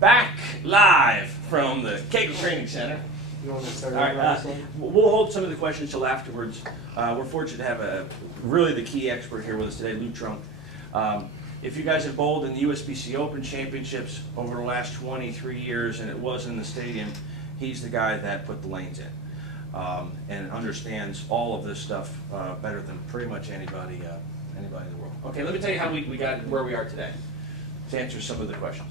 Back live from the Kegel Training Center. You want to start All right, we'll hold some of the questions till afterwards. We're fortunate to have really the key expert here with us today, Lou Trunk. If you guys have bowled in the USBC Open Championships over the last 23 years, and it was in the stadium, he's the guy that put the lanes in and understands all of this stuff better than pretty much anybody in the world. Okay, let me tell you how we got where we are today to answer some of the questions.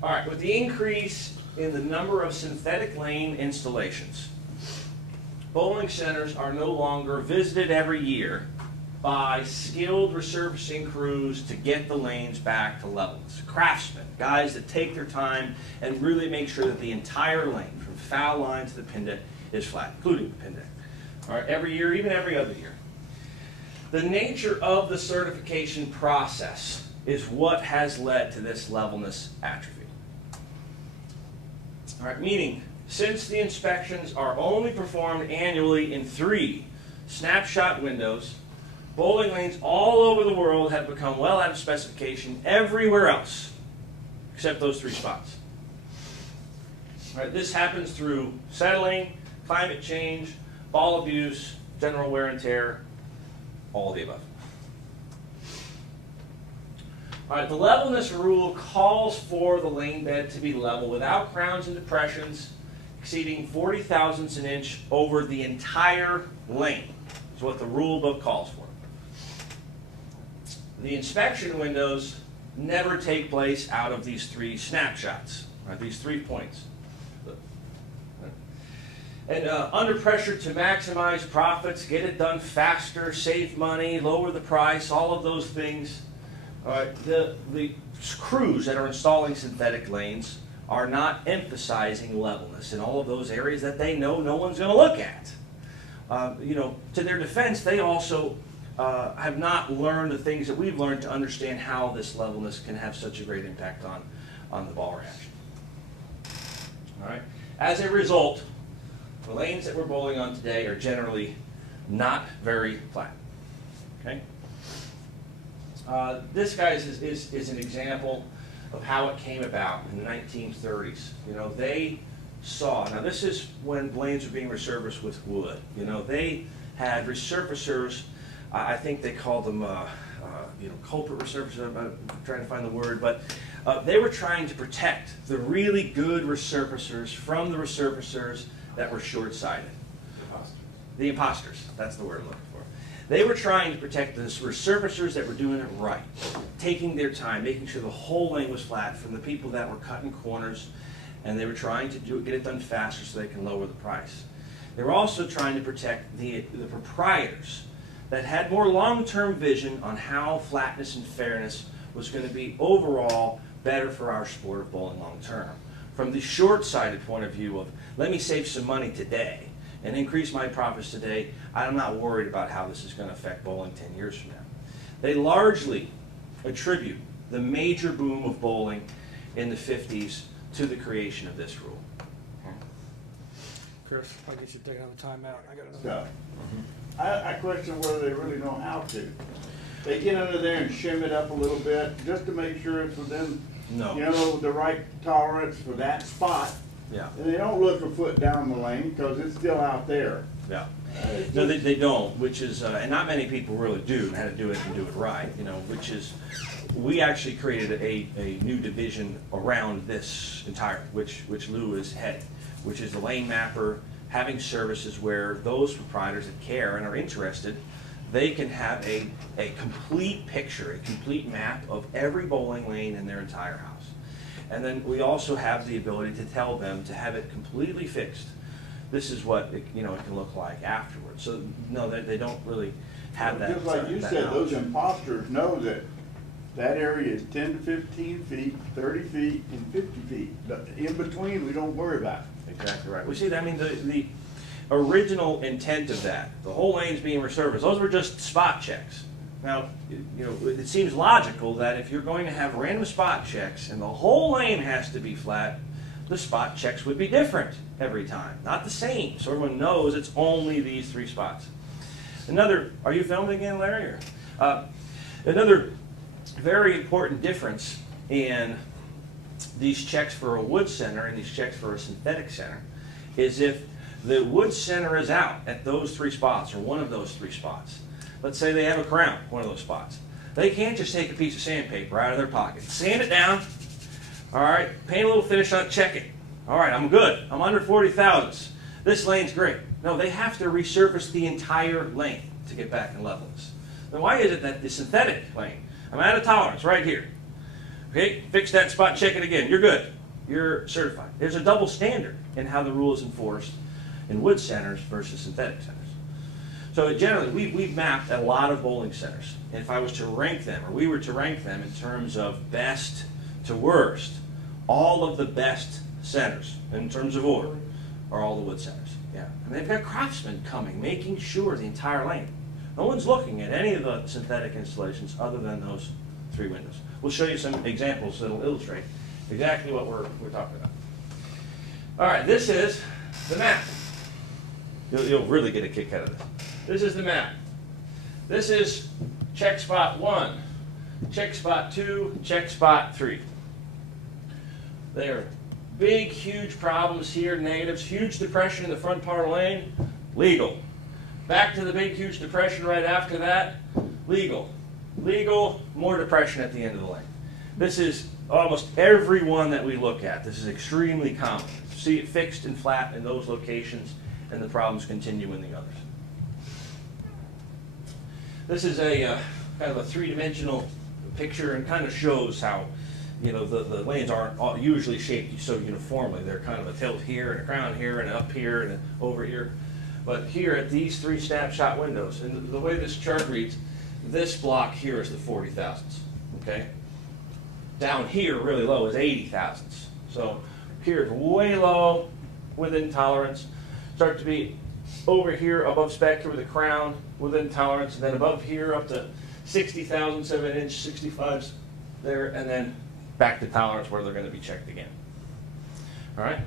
All right, with the increase in the number of synthetic lane installations, bowling centers are no longer visited every year by skilled resurfacing crews to get the lanes back to levelness. Craftsmen, guys that take their time and really make sure that the entire lane, from foul line to the pin deck, is flat, including the pin deck. All right, every year, even every other year. The nature of the certification process is what has led to this levelness atrophy. All right, meaning, since the inspections are only performed annually in 3 snapshot windows, bowling lanes all over the world have become well out of specification everywhere else, except those 3 spots. All right, this happens through settling, climate change, ball abuse, general wear and tear, all of the above. All right, the levelness rule calls for the lane bed to be level without crowns and depressions exceeding 40 thousandths an inch over the entire lane. Is what the rule book calls for. The inspection windows never take place out of these 3 snapshots, right, these 3 points. And under pressure to maximize profits, get it done faster, save money, lower the price, all of those things. All right, the crews that are installing synthetic lanes are not emphasizing levelness in all of those areas that they know no one's going to look at. You know, to their defense, they also have not learned the things that we've learned to understand how this levelness can have such a great impact on the ball reaction. All right. As a result, the lanes that we're bowling on today are generally not very flat. Okay. This, guys, is an example of how it came about in the 1930s. You know, they saw, now this is when lanes were being resurfaced with wood. You know, they had resurfacers, I think they called them, you know, culprit resurfacers, I'm trying to find the word, but they were trying to protect the really good resurfacers from the resurfacers that were short-sighted. The imposters, that's the word I'm looking for. They were trying to protect the resurfacers that were doing it right, taking their time, making sure the whole lane was flat from the people that were cutting corners, and they were trying to get it done faster so they can lower the price. They were also trying to protect the proprietors that had more long-term vision on how flatness and fairness was going to be overall better for our sport of bowling long-term. From the short-sighted point of view of, let me save some money today and increase my profits today, I'm not worried about how this is going to affect bowling 10 years from now. They largely attribute the major boom of bowling in the 50s to the creation of this rule. Chris, I guess you're taking another timeout. I got another. Stuff. I question whether they really know how to. They get under there and shim it up a little bit just to make sure it's within, you know, the right tolerance for that spot. Yeah. And they don't look a foot down the lane because it's still out there. Yeah. No, they don't, which is, and not many people really do how to do it and do it right, you know, which is, we actually created a new division around this entire, which Lou is heading, which is the lane mapper, having services where those proprietors that care and are interested, they can have a complete picture, a complete map of every bowling lane in their entire house. And then we also have the ability to tell them to have it completely fixed. This is what it, you know, it can look like afterwards. So no, they don't really have that. Just like you said, those imposters know that that area is 10 to 15 feet, 30 feet, and 50 feet. In between, we don't worry about it. Exactly right. We see that. I mean, the original intent of that, the whole lane's being resurfaced, those were just spot checks. Now, you know, it seems logical that if you're going to have random spot checks and the whole lane has to be flat, the spot checks would be different every time, not the same. So everyone knows it's only these 3 spots. Another, are you filming again, Larry? Another very important difference in these checks for a wood center and these checks for a synthetic center is if the wood center is out at those 3 spots or one of those 3 spots. Let's say they have a crown, one of those spots. They can't just take a piece of sandpaper out of their pocket, sand it down, all right, paint a little finish on it, check it. All right, I'm good. I'm under 40 thousandths. This lane's great. No, they have to resurface the entire lane to get back in levelness. Then why is it that the synthetic lane, I'm out of tolerance right here. Okay, fix that spot, check it again. You're good. You're certified. There's a double standard in how the rule is enforced in wood centers versus synthetic centers. So generally, we've mapped a lot of bowling centers. And if I was to rank them, or we were to rank them in terms of best to worst, all of the best centers, in terms of order, are all the wood centers. Yeah, and they've got craftsmen coming, making sure the entire lane. No one's looking at any of the synthetic installations other than those 3 windows. We'll show you some examples that will illustrate exactly what we're talking about. All right, this is the map. You'll really get a kick out of this. This is the map. This is check spot 1, check spot 2, check spot 3. There are big, huge problems here, negatives, huge depression in the front part of the lane, legal. Back to the big, huge depression right after that, legal. Legal, more depression at the end of the lane. This is almost every one that we look at. This is extremely common. See it fixed and flat in those locations, and the problems continue in the others. This is a kind of a 3-dimensional picture and kind of shows how, you know, the lanes aren't usually shaped so uniformly. They're kind of a tilt here and a crown here and up here and over here. But here at these 3 snapshot windows, and the way this chart reads, this block here is the 40 thousandths, okay? Down here, really low, is 80 thousandths. So here is way low, within tolerance. Start to be over here above spec here with a crown, within tolerance, and then above here up to 60 thousandths of an inch, 65s there, and then back to tolerance where they're going to be checked again. All right?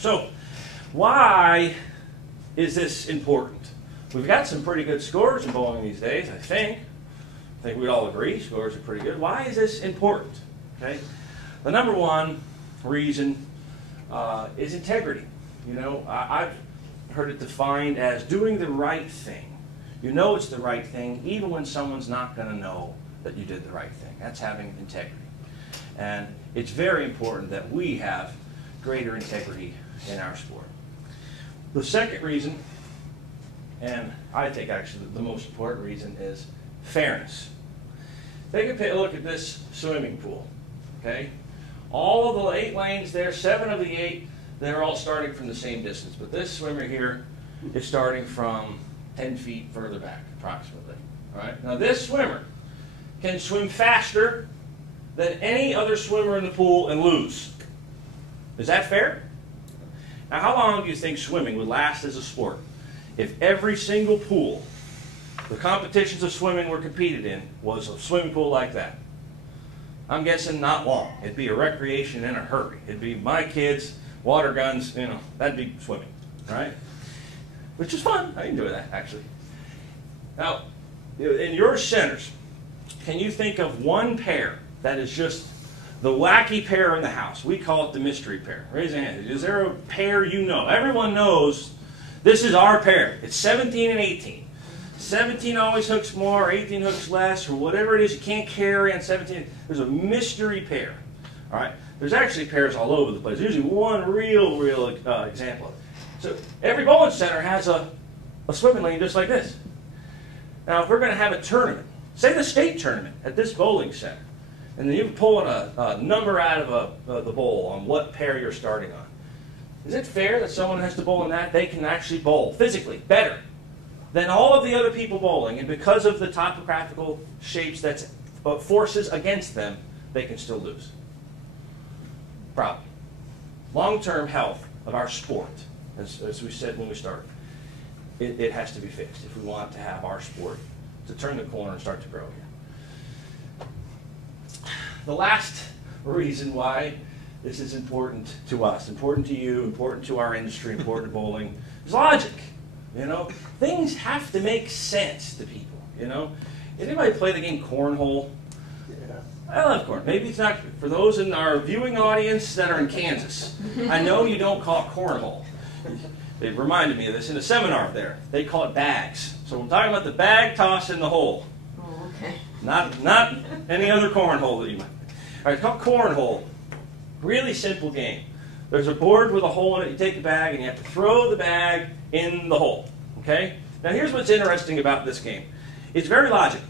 So why is this important? We've got some pretty good scores in bowling these days, I think. I think we'd all agree scores are pretty good. Why is this important? Okay? The number one reason is integrity. You know, I've heard it defined as doing the right thing. You know it's the right thing even when someone's not going to know that you did the right thing. That's having integrity. And it's very important that we have greater integrity in our sport. The second reason, and I think actually the most important reason, is fairness. Take a look at this swimming pool. Okay? All of the 8 lanes there, 7 of the 8, they're all starting from the same distance. But this swimmer here is starting from 10 feet further back, approximately. All right? Now this swimmer can swim faster than any other swimmer in the pool and lose. Is that fair? Now how long do you think swimming would last as a sport if every single pool, the competitions of swimming were competed in, was a swimming pool like that? I'm guessing not long. It'd be a recreation in a hurry. It'd be my kids, water guns, you know, that'd be swimming, right? Which is fun. I enjoy that, actually. Now, in your centers, can you think of one pair that is just the wacky pair in the house? We call it the mystery pair. Raise your hand. Is there a pair you know? Everyone knows this is our pair. It's 17 and 18. 17 always hooks more, 18 hooks less, or whatever it is you can't carry on 17. There's a mystery pair. All right? There's actually pairs all over the place. There's usually one real example of it. So every bowling center has a swimming lane just like this. Now, if we're going to have a tournament, say the state tournament at this bowling center, and then you're pulling a number out of the bowl on what pair you're starting on. Is it fair that someone has to bowl in that? They can actually bowl physically better than all of the other people bowling, and because of the topographical shapes that's forces against them, they can still lose. Problem. Long-term health of our sport, as we said when we started, it has to be fixed if we want to have our sport to turn the corner and start to grow here. The last reason why this is important to us, important to you, important to our industry, important to bowling, is logic. You know, things have to make sense to people. You know, anybody play the game cornhole? Yeah. I love corn. Maybe it's not for those in our viewing audience that are in Kansas. I know you don't call it cornhole. It reminded me of this in a seminar there. They call it bags. So I'm talking about the bag toss in the hole. Oh, okay. Not any other cornhole that you might. All right, it's called cornhole. Really simple game. There's a board with a hole in it. You take the bag and you have to throw the bag in the hole. Okay? Now here's what's interesting about this game. It's very logical.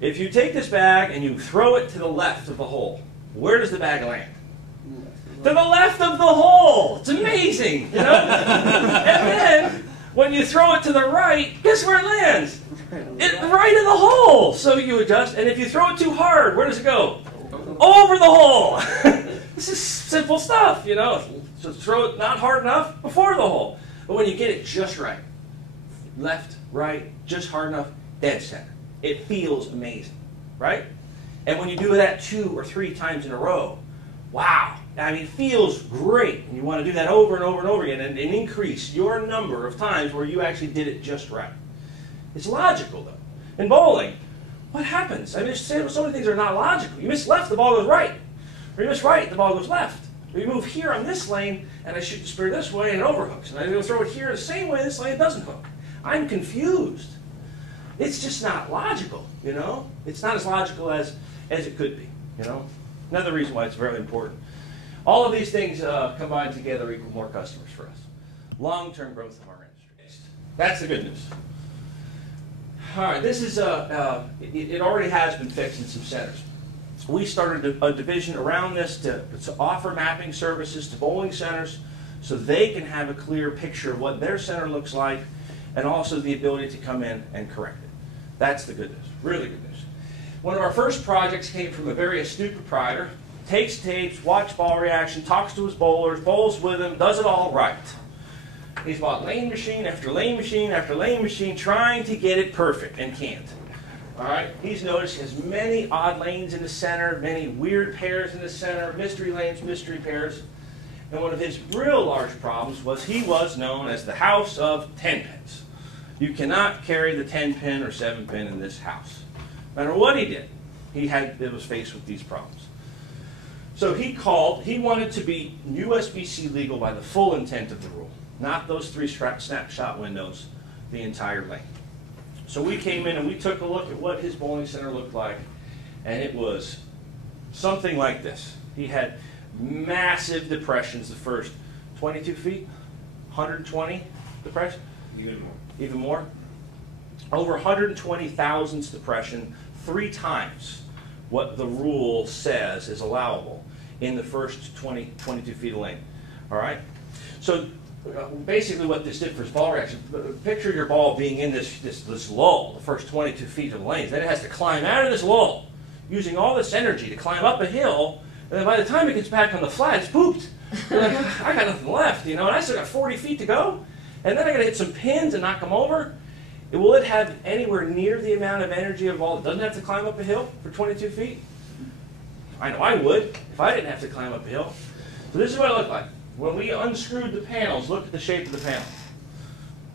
If you take this bag and you throw it to the left of the hole, where does the bag land? To the left of the hole. It's amazing, you know? And then, when you throw it to the right, guess where it lands? Right in the hole. So you adjust, and if you throw it too hard, where does it go? Over the hole. This is simple stuff, you know? So throw it not hard enough before the hole. But when you get it just right, left, right, just hard enough, dead center. It feels amazing, right? And when you do that 2 or 3 times in a row, wow. I mean, it feels great. And you want to do that over and over and over again and increase your number of times where you actually did it just right. It's logical, though. In bowling, what happens? I mean, so many things are not logical. You miss left, the ball goes right. Or you miss right, the ball goes left. Or you move here on this lane, and I shoot the spear this way, and it overhooks. And I go throw it here the same way this lane, it doesn't hook. I'm confused. It's just not logical, you know? It's not as logical as it could be, you know? Another reason why it's very important. All of these things combined together equal more customers for us. Long-term growth of our industry. That's the good news. All right, this is, it already has been fixed in some centers. We started a division around this to offer mapping services to bowling centers so they can have a clear picture of what their center looks like and also the ability to come in and correct it. That's the good news, really good news. One of our first projects came from a very astute proprietor, takes tapes, watches ball reaction, talks to his bowlers, bowls with them, does it all right. He's bought lane machine after lane machine after lane machine trying to get it perfect and can't. All right, he's noticed he has many odd lanes in the center, many weird pairs in the center, mystery lanes, mystery pairs. And one of his real large problems was he was known as the house of 10 pins. You cannot carry the 10-pin or 7-pin in this house. No matter what he did, it was faced with these problems. So he wanted to be USB-C legal by the full intent of the rule, not those 3 snapshot windows, the entire lane. So we came in and we took a look at what his bowling center looked like, and it was something like this. He had massive depressions the first 22 feet, 120 depression. Even more. Over 120 thousandths depression, 3 times what the rule says is allowable in the first 22 feet of lane. All right? So basically what this did for his ball reaction, picture your ball being in this lull, the first 22 feet of the lane. Then it has to climb out of this lull, using all this energy to climb up a hill, and then by the time it gets back on the flat, it's pooped. Like, I got nothing left, you know, and I still got 40 feet to go. And then I got to hit some pins and knock them over. Will it have anywhere near the amount of energy of a ball that doesn't have to climb up a hill for 22 feet? I know I would if I didn't have to climb up a hill. So this is what it looked like. When we unscrewed the panels, look at the shape of the panel.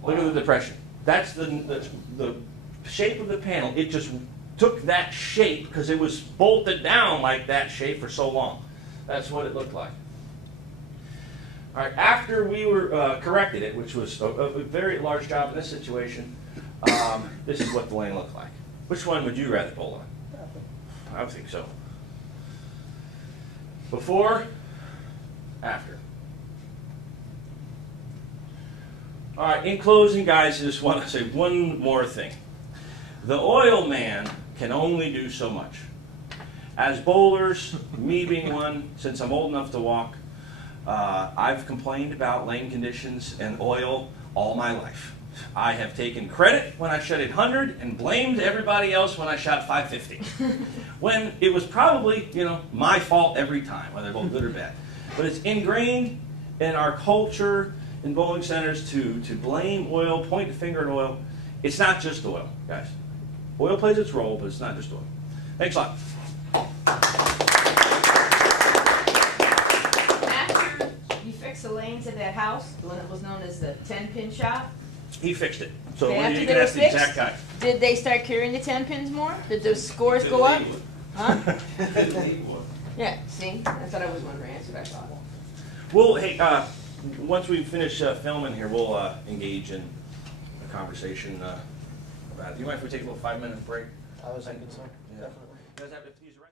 Look at the depression. That's the shape of the panel. It just took that shape because it was bolted down like that shape for so long. That's what it looked like. All right, after we were corrected it, which was a very large job in this situation, this is what the lane looked like. Which one would you rather bowl on? I would think so. Before, after. All right, in closing, guys, I just want to say one more thing. The oil man can only do so much. As bowlers, me being one, since I'm old enough to walk, I've complained about lane conditions and oil all my life. I have taken credit when I shot 100 and blamed everybody else when I shot 550. When it was probably, you know, my fault every time, whether both good or bad. But it's ingrained in our culture in bowling centers to blame oil, point the finger at oil. It's not just oil, guys. Oil plays its role, but it's not just oil. Thanks a lot. The lanes in that house, when it was known as the 10-pin shop. He fixed it. So Okay, you can ask the exact guy. Did they start carrying the 10 pins more? Did the scores go up? Huh? Didn't need one. Yeah, see, that's what I was wondering, that's what I thought. Well, hey, once we finish filming here, we'll engage in a conversation about it. Do you mind if we take a little 5-minute break? I was thinking so, Yeah. definitely. You guys have- if these are-